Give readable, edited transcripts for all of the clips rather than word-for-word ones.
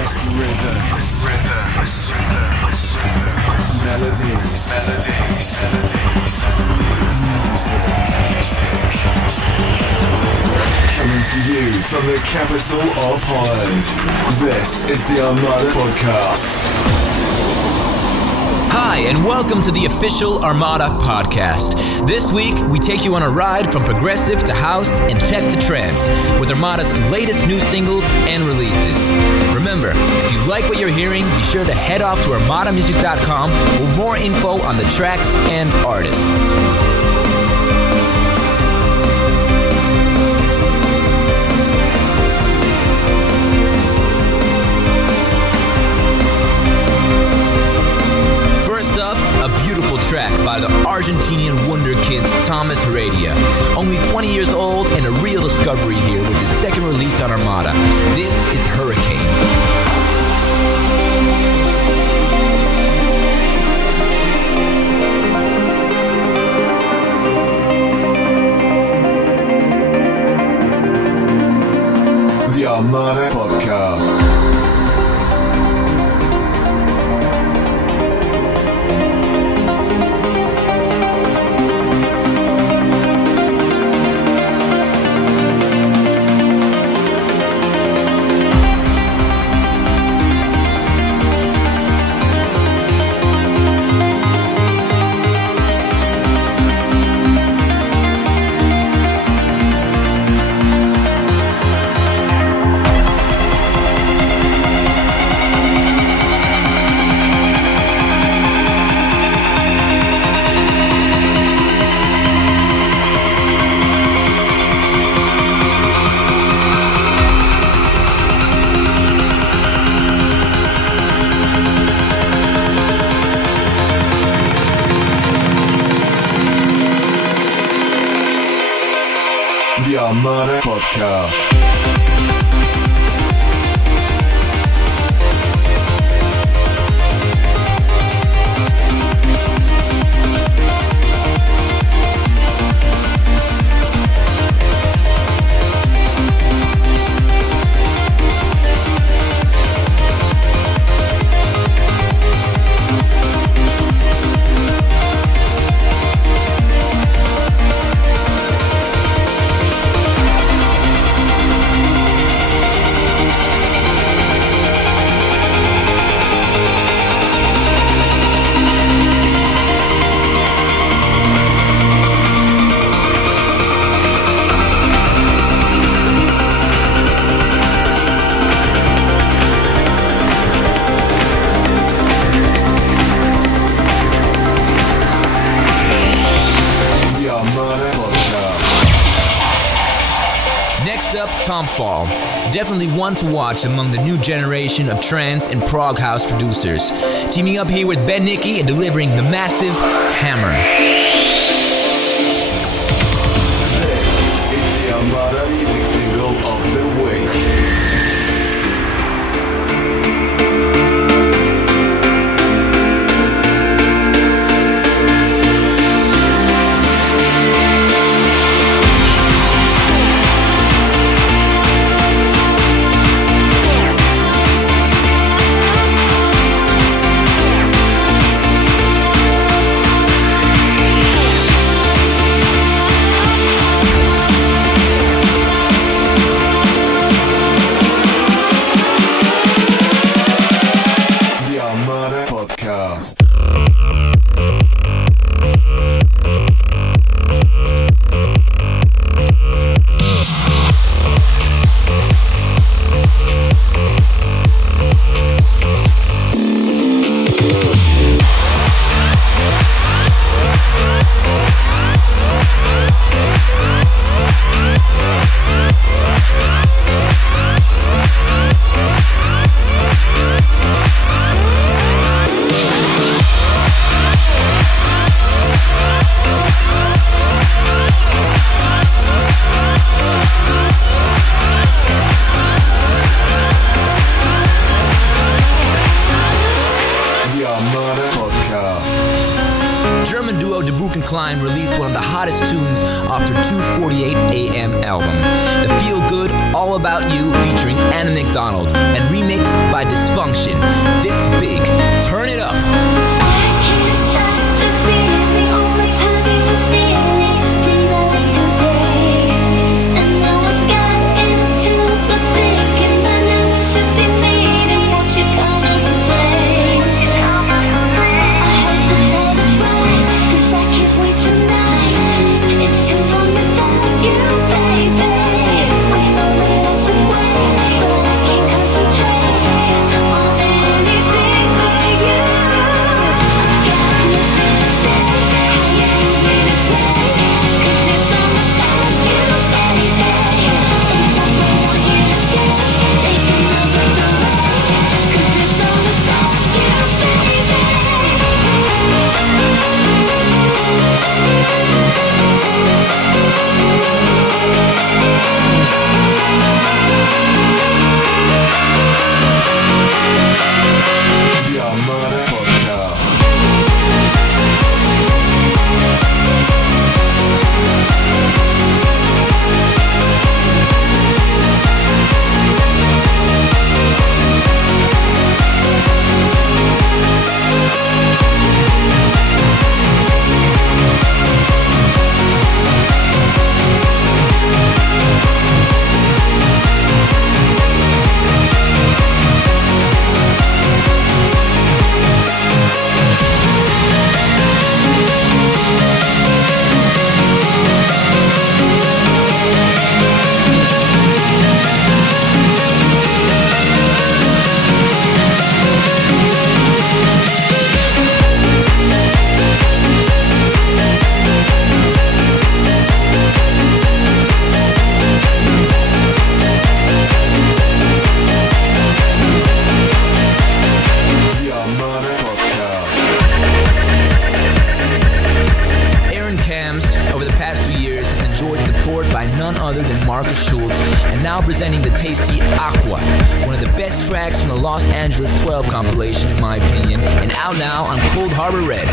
best rhythms, melodies, music. Coming to you from the capital of Holland. This is the Armada Podcast. Hi, and welcome to the official Armada Podcast. This week, we take you on a ride from progressive to house and tech to trance with Armada's latest new singles and releases. Remember, if you like what you're hearing, be sure to head off to armadamusic.com for more info on the tracks and artists. Track by the Argentinian wonder kids Tomas Heredia. Only 20 years old and a real discovery here with his second release on Armada. This is Hurricane. The Armada Podcast. The Armada Podcast. Fall. Definitely one to watch among the new generation of trance and prog house producers. Teaming up here with Nicky and delivering the massive Hammer. This is the Armada Music Single of the Week. on the hottest tunes off their 2:48 AM album. The Feel Good, All About You featuring Anna McDonald and remixed by Disfunktion. This is big. Turn it up. Camz, over the past 2 years, has enjoyed support by none other than Marcus Schultz, and now presenting the tasty Aqwa, one of the best tracks from the Los Angeles 12 compilation in my opinion, and out now on Cold Harbor Red.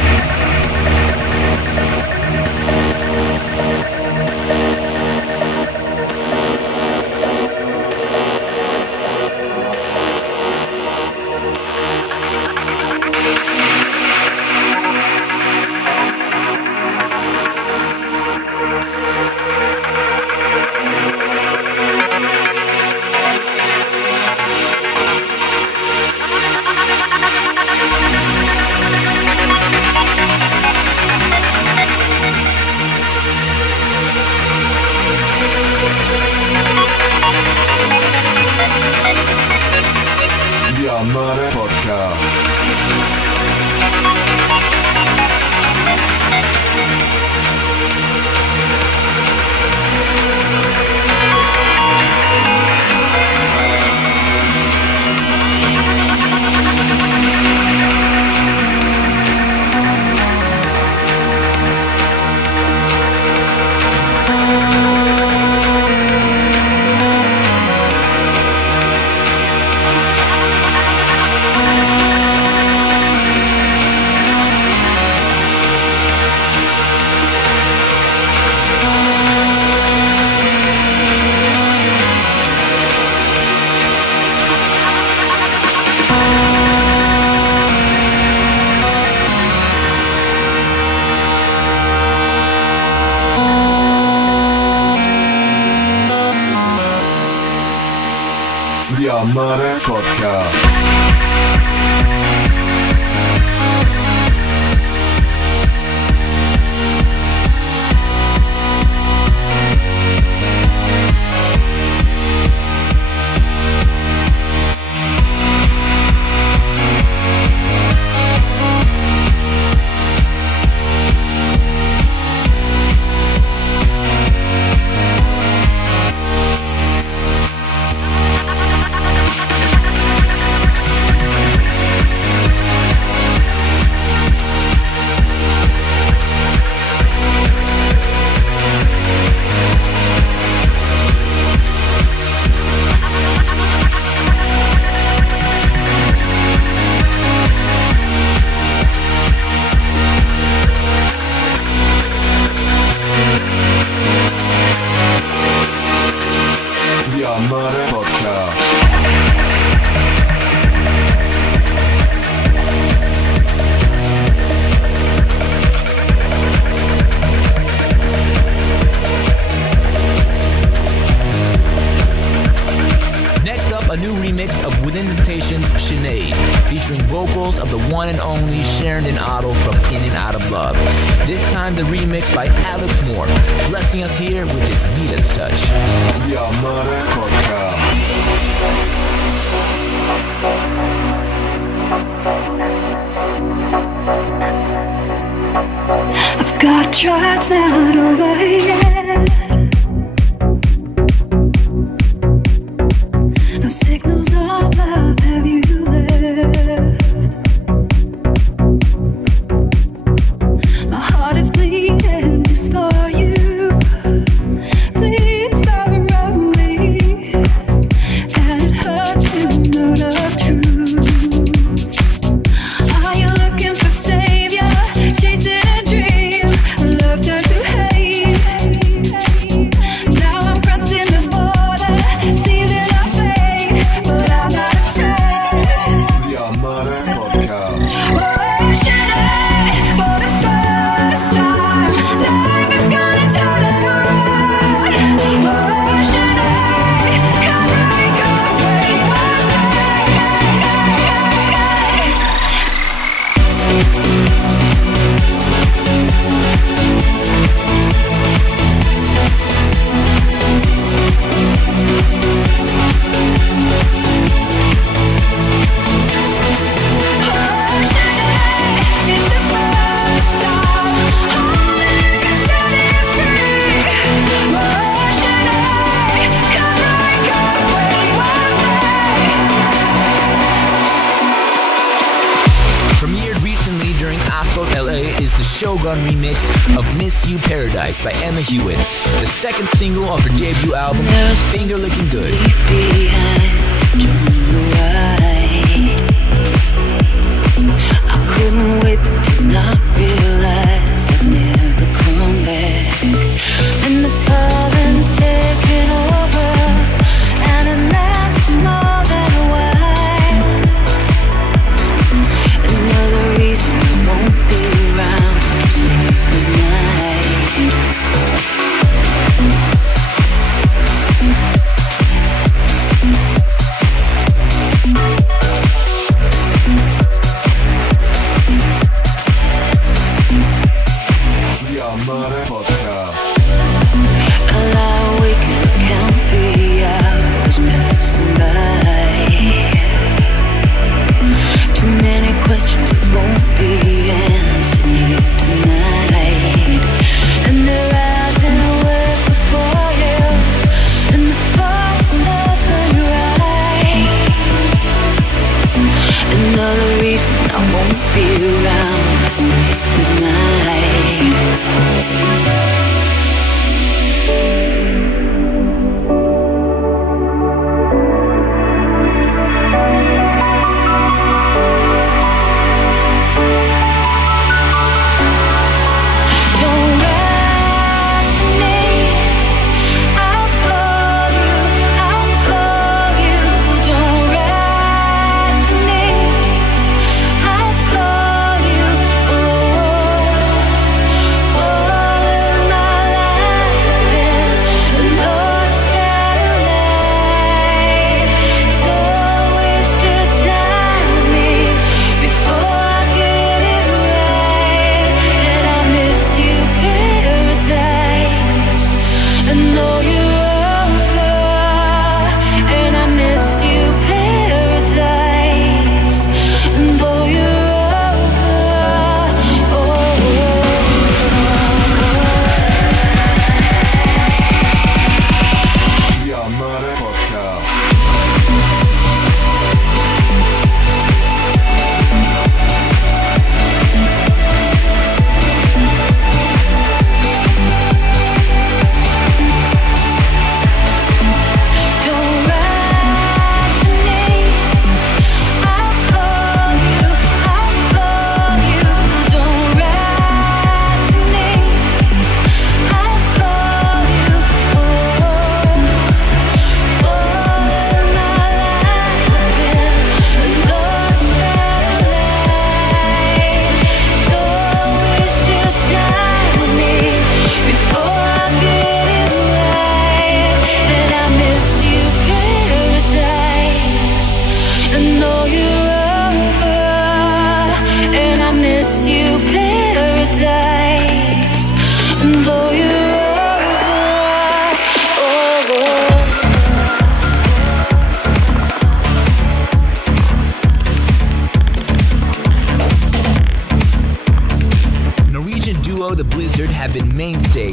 The Armada Podcast. The Armada Podcast. Sinead, featuring vocals of the one and only Sharon and Otto from In and Out of Love. This time the remix by M.O.R.P.H, blessing us here with his Midas touch. The Armada Podcast. I've got tracks not over yet. No signals of love have you left. My heart is bleeding just for you. Bleeds slowly, and it hurts to know the truth. Are you looking for savior? Chasing a dream, love turned to hate. Now I'm crossing the border, sealing our fate, but I'm not afraid. The Armada Podcast. Oh, should I, for the first time, life is gonna turn around. Oh, should I, come right, go away, one Premiered recently during Asphalt LA is the Shogun remix of Miss You Paradise by Emma Hewitt, the second single off her debut album, Finger Licking Good. I couldn't wait to not realize I'd never come back. And the current's taking over, and it lasts more than a while. Another reason I won't be around to say goodnight.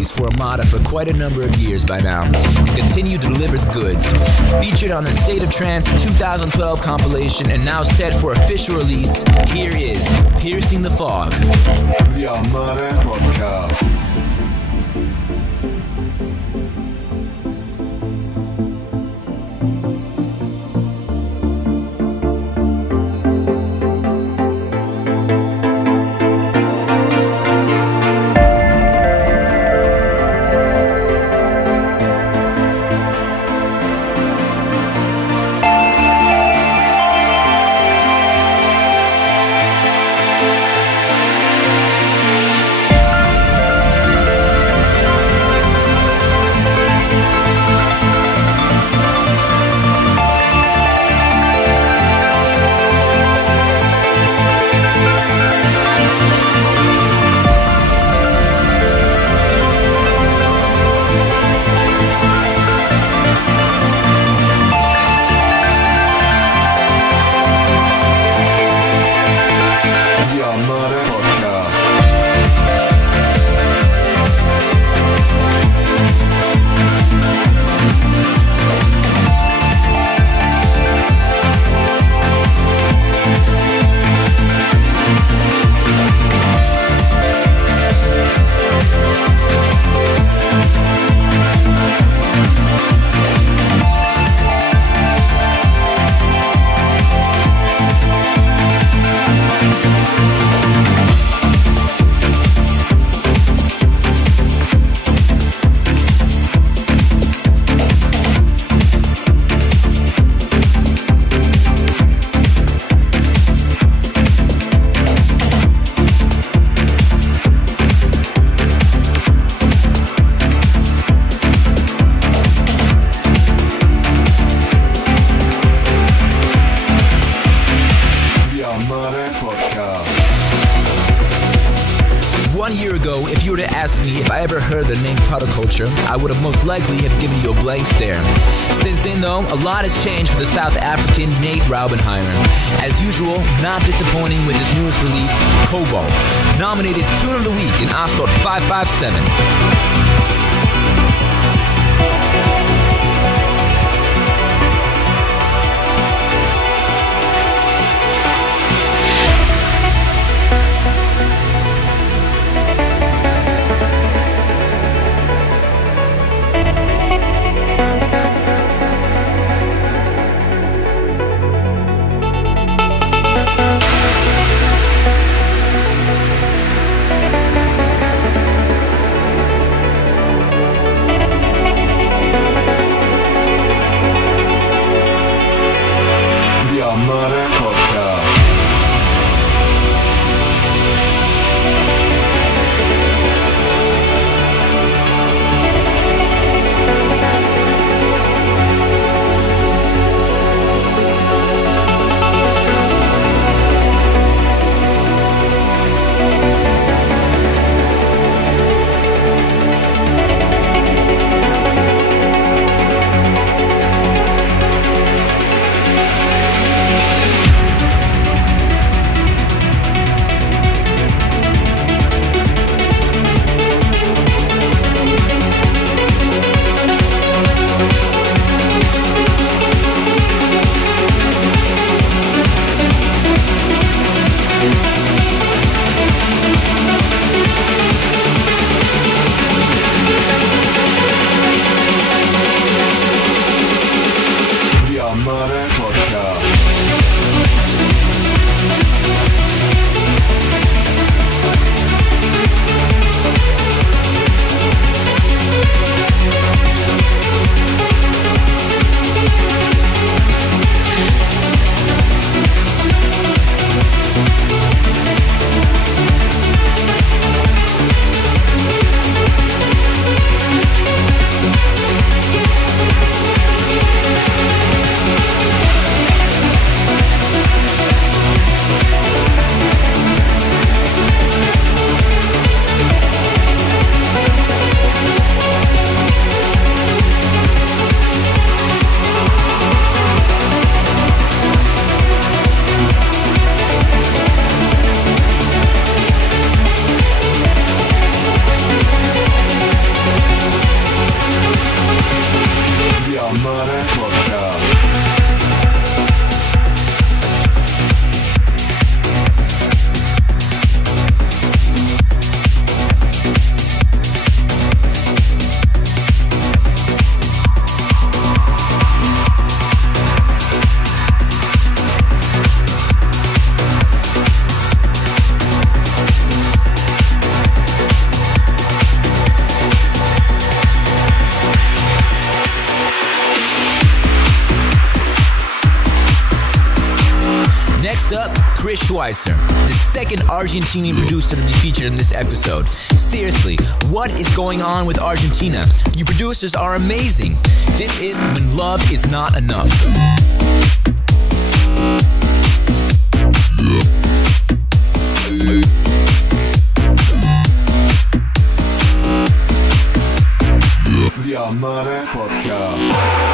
release for Armada for quite a number of years by now, and continue to deliver the goods. Featured on the State of Trance 2012 compilation and now set for official release, here is Piercing the Fog. The Armada Podcast. Ever heard the name Protoculture, I would have most likely have given you a blank stare. Since then though, a lot has changed for the South African Nate Raubenheimer. As usual, not disappointing with his newest release, Cobalt, nominated Tune of the Week in Assault 557. SCHWEIZER, the second Argentinian producer to be featured in this episode. Seriously, what is going on with Argentina? You producers are amazing. This is When Love Is Not Enough. The Armada Podcast.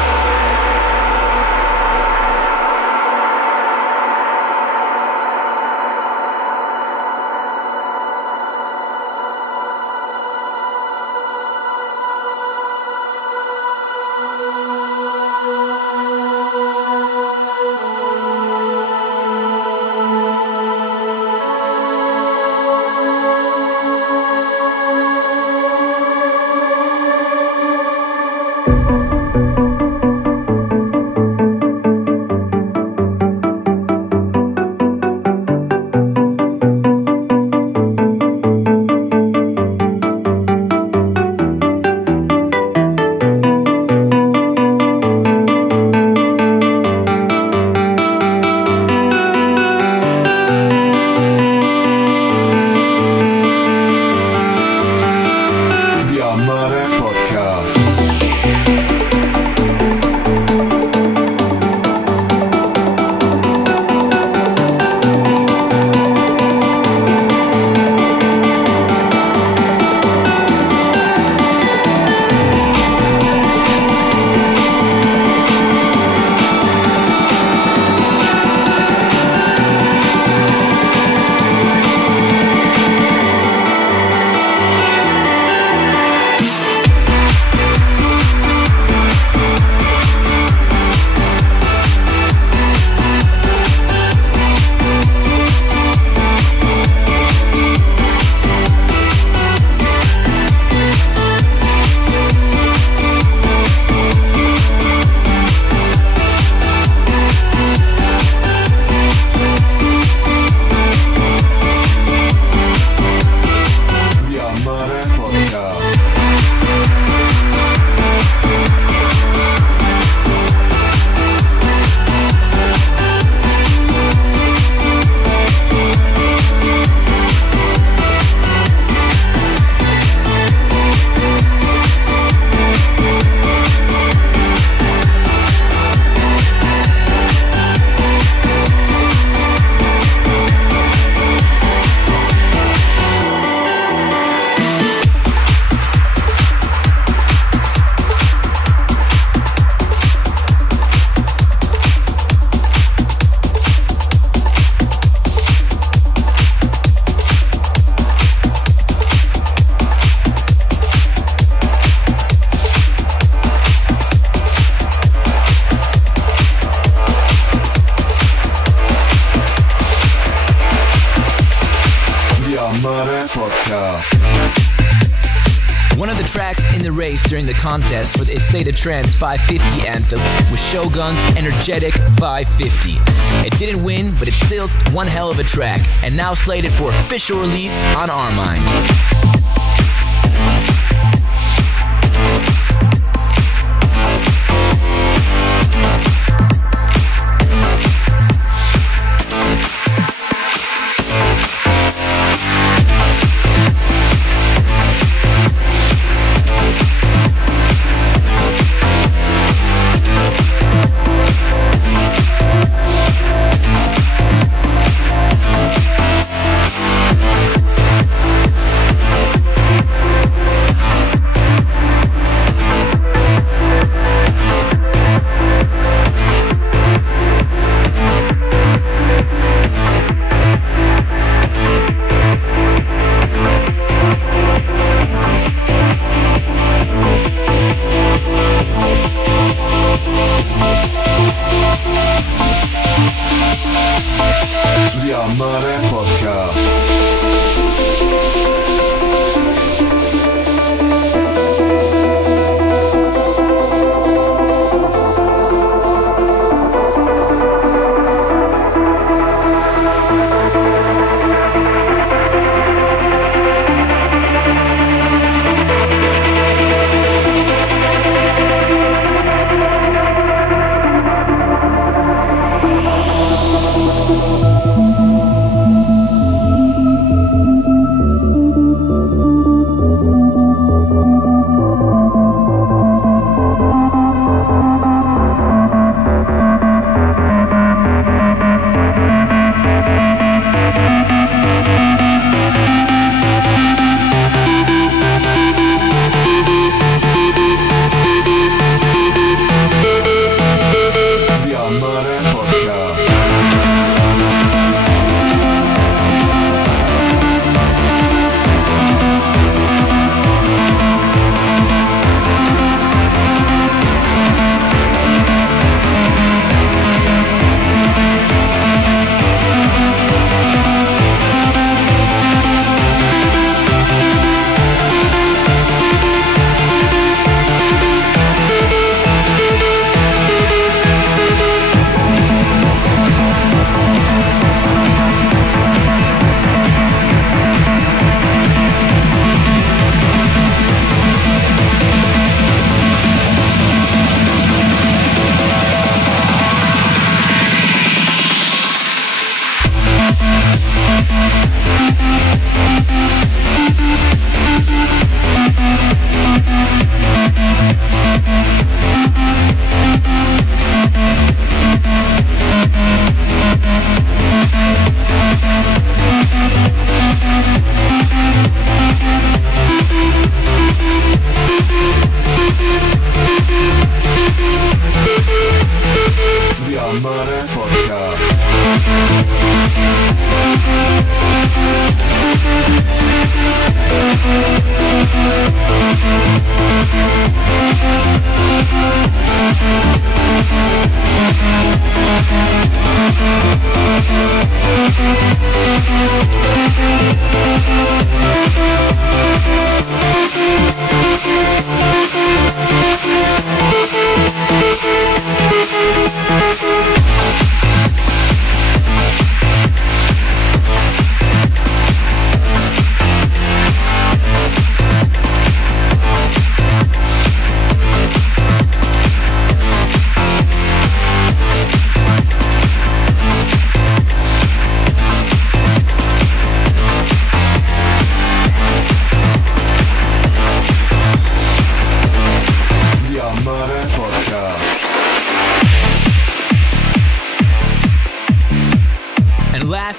One of the tracks in the race during the contest for the State of Trance 550 anthem was Shogun's energetic 550. It didn't win, but it's still one hell of a track, and now slated for official release on Our Mind.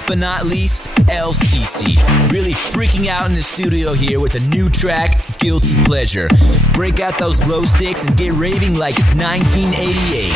last but not least, LCC. Really freaking out in the studio here with a new track, Guilty Pleasure. Break out those glow sticks and get raving like it's 1988.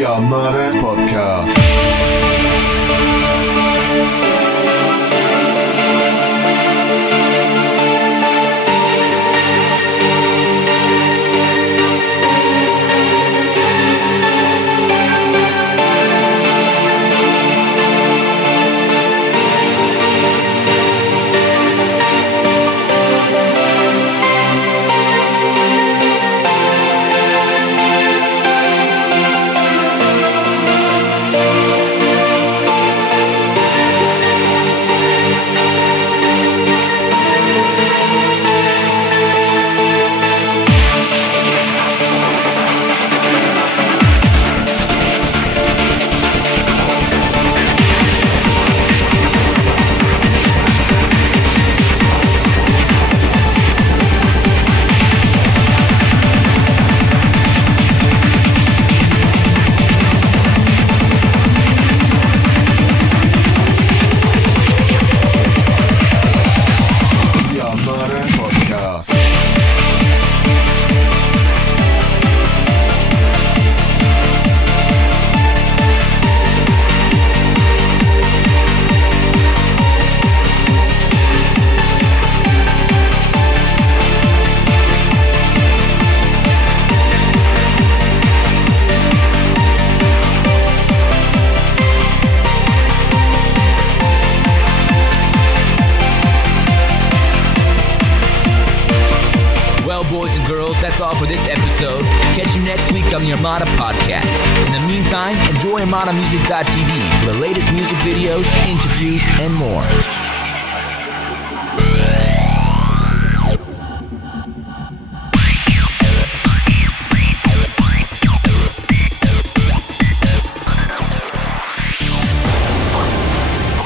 The Armada Podcast. Boys and girls, that's all for this episode. Catch you next week on the Armada Podcast. In the meantime, enjoy ArmadaMusic.tv for the latest music videos, interviews, and more.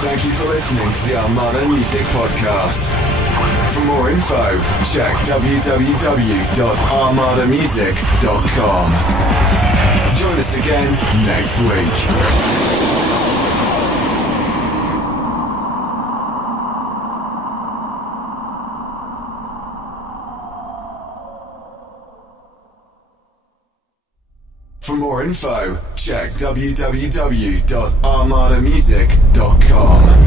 Thank you for listening to the Armada Music Podcast. For more info, check www.armadamusic.com. Join us again next week. For more info, check www.armadamusic.com.